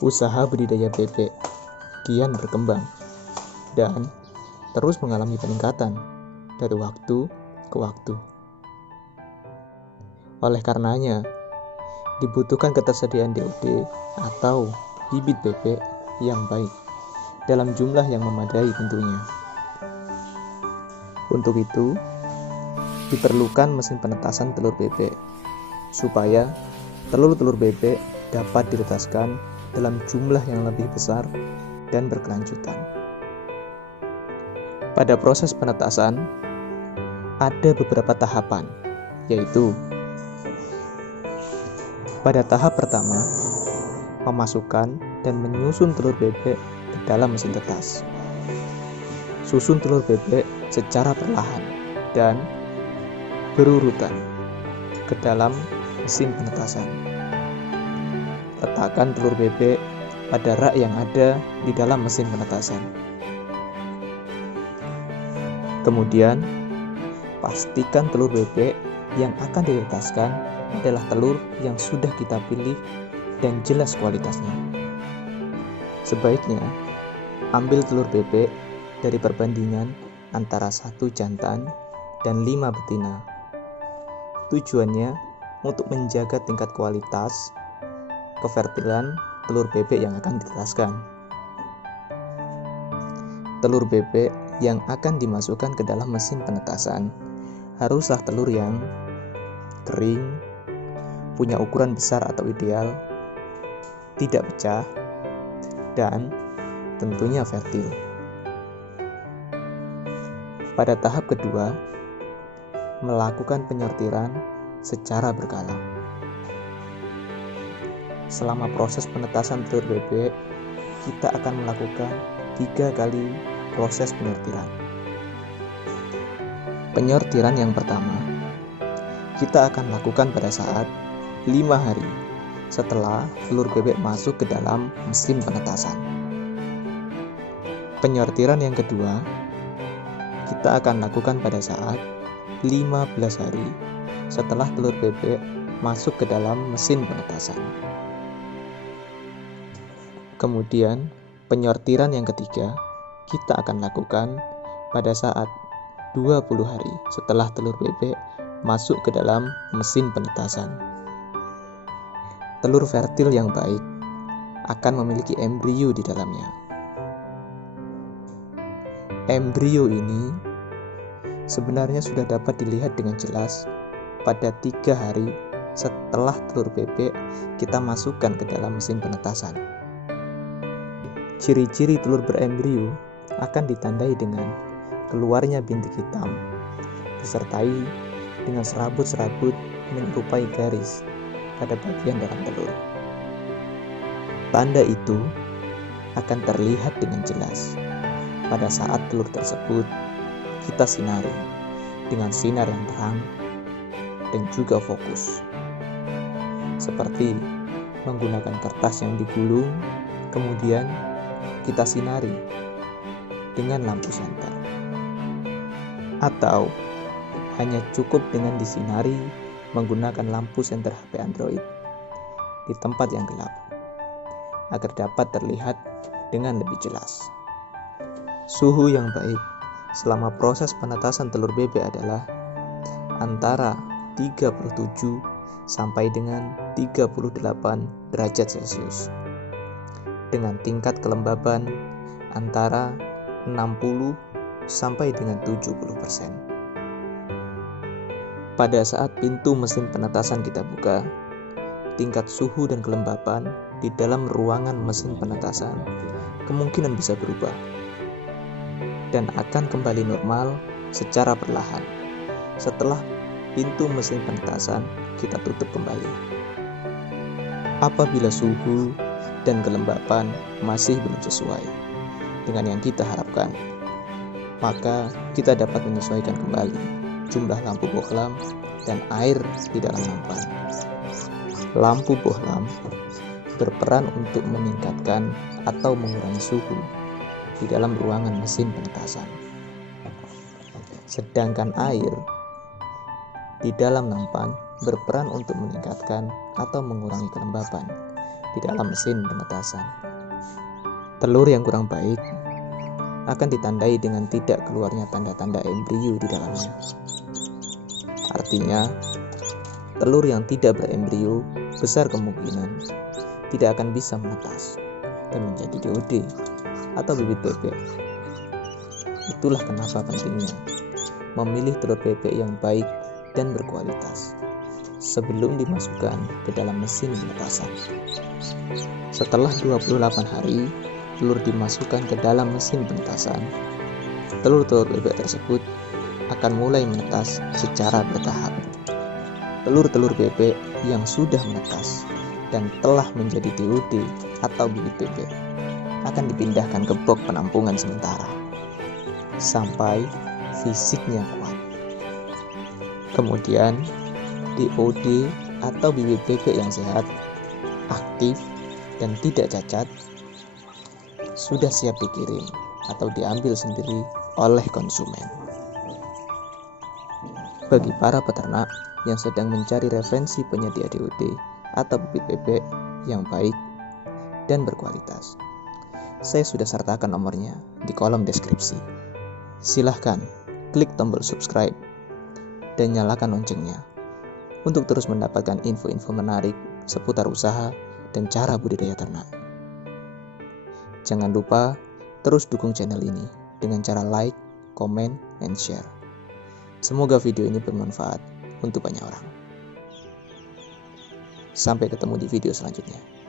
usaha budidaya bebek kian berkembang dan terus mengalami peningkatan dari waktu ke waktu. Oleh karenanya, dibutuhkan ketersediaan DOD atau bibit bebek yang baik dalam jumlah yang memadai tentunya. Untuk itu, diperlukan mesin penetasan telur bebek supaya telur-telur bebek dapat ditetaskan dalam jumlah yang lebih besar dan berkelanjutan. Pada proses penetasan, ada beberapa tahapan, yaitu pada tahap pertama, memasukkan dan menyusun telur bebek ke dalam mesin tetas. Susun telur bebek secara perlahan dan berurutan ke dalam mesin penetasan. Letakkan telur bebek pada rak yang ada di dalam mesin penetasan. Kemudian, pastikan telur bebek yang akan ditetaskan adalah telur yang sudah kita pilih dan jelas kualitasnya. Sebaiknya, ambil telur bebek dari perbandingan antara 1 jantan dan 5 betina. Tujuannya untuk menjaga tingkat kualitas kefertilan telur bebek yang akan ditetaskan. Telur bebek yang akan dimasukkan ke dalam mesin penetasan haruslah telur yang kering, punya ukuran besar atau ideal, tidak pecah, dan tentunya fertil. Pada tahap kedua, melakukan penyortiran secara berkala. Selama proses penetasan telur bebek, kita akan melakukan 3 kali proses penyortiran. Penyortiran yang pertama, kita akan lakukan pada saat 5 hari setelah telur bebek masuk ke dalam mesin penetasan. Penyortiran yang kedua, kita akan lakukan pada saat 15 hari setelah telur bebek masuk ke dalam mesin penetasan. Kemudian, penyortiran yang ketiga, kita akan lakukan pada saat 20 hari setelah telur bebek masuk ke dalam mesin penetasan. Telur fertil yang baik akan memiliki embrio di dalamnya. Embrio ini sebenarnya sudah dapat dilihat dengan jelas pada 3 hari setelah telur bebek kita masukkan ke dalam mesin penetasan. Ciri-ciri telur berembrio akan ditandai dengan keluarnya bintik hitam, disertai dengan serabut-serabut menyerupai garis pada bagian dalam telur. Tanda itu akan terlihat dengan jelas pada saat telur tersebut kita sinari dengan sinar yang terang dan juga fokus, seperti menggunakan kertas yang digulung, kemudian kita sinari dengan lampu senter, atau hanya cukup dengan disinari menggunakan lampu senter HP Android di tempat yang gelap agar dapat terlihat dengan lebih jelas. Suhu yang baik selama proses penetasan telur bebek adalah antara 37 sampai dengan 38 derajat Celcius dengan tingkat kelembaban antara 60 sampai dengan 70%. Pada saat pintu mesin penetasan kita buka, tingkat suhu dan kelembaban di dalam ruangan mesin penetasan kemungkinan bisa berubah dan akan kembali normal secara perlahan setelah pintu mesin penetasan kita tutup kembali. Apabila suhu dan kelembapan masih belum sesuai dengan yang kita harapkan, maka kita dapat menyesuaikan kembali jumlah lampu bohlam dan air di dalam nampan. Lampu bohlam berperan untuk meningkatkan atau mengurangi suhu di dalam ruangan mesin penetasan. Sedangkan air di dalam nampan berperan untuk meningkatkan atau mengurangi kelembapan di dalam mesin penetasan. Telur yang kurang baik akan ditandai dengan tidak keluarnya tanda-tanda embrio di dalamnya. Artinya, telur yang tidak berembrio besar kemungkinan tidak akan bisa menetas dan menjadi DOD atau bibit bebek. Itulah kenapa pentingnya memilih telur bebek yang baik dan berkualitas sebelum dimasukkan ke dalam mesin penetasan. Setelah 28 hari telur dimasukkan ke dalam mesin penetasan, telur-telur bebek tersebut akan mulai menetas secara bertahap. Telur-telur bebek yang sudah menetas dan telah menjadi DOD atau bibit bebek akan dipindahkan ke box penampungan sementara sampai fisiknya kuat. Kemudian DOD atau bibit bebek yang sehat, aktif, dan tidak cacat sudah siap dikirim atau diambil sendiri oleh konsumen. Bagi para peternak yang sedang mencari referensi penyedia DOD atau bibit bebek yang baik dan berkualitas, saya sudah sertakan nomornya di kolom deskripsi. Silahkan klik tombol subscribe dan nyalakan loncengnya untuk terus mendapatkan info-info menarik seputar usaha dan cara budidaya ternak. Jangan lupa terus dukung channel ini dengan cara like, komen, dan share. Semoga video ini bermanfaat untuk banyak orang. Sampai ketemu di video selanjutnya.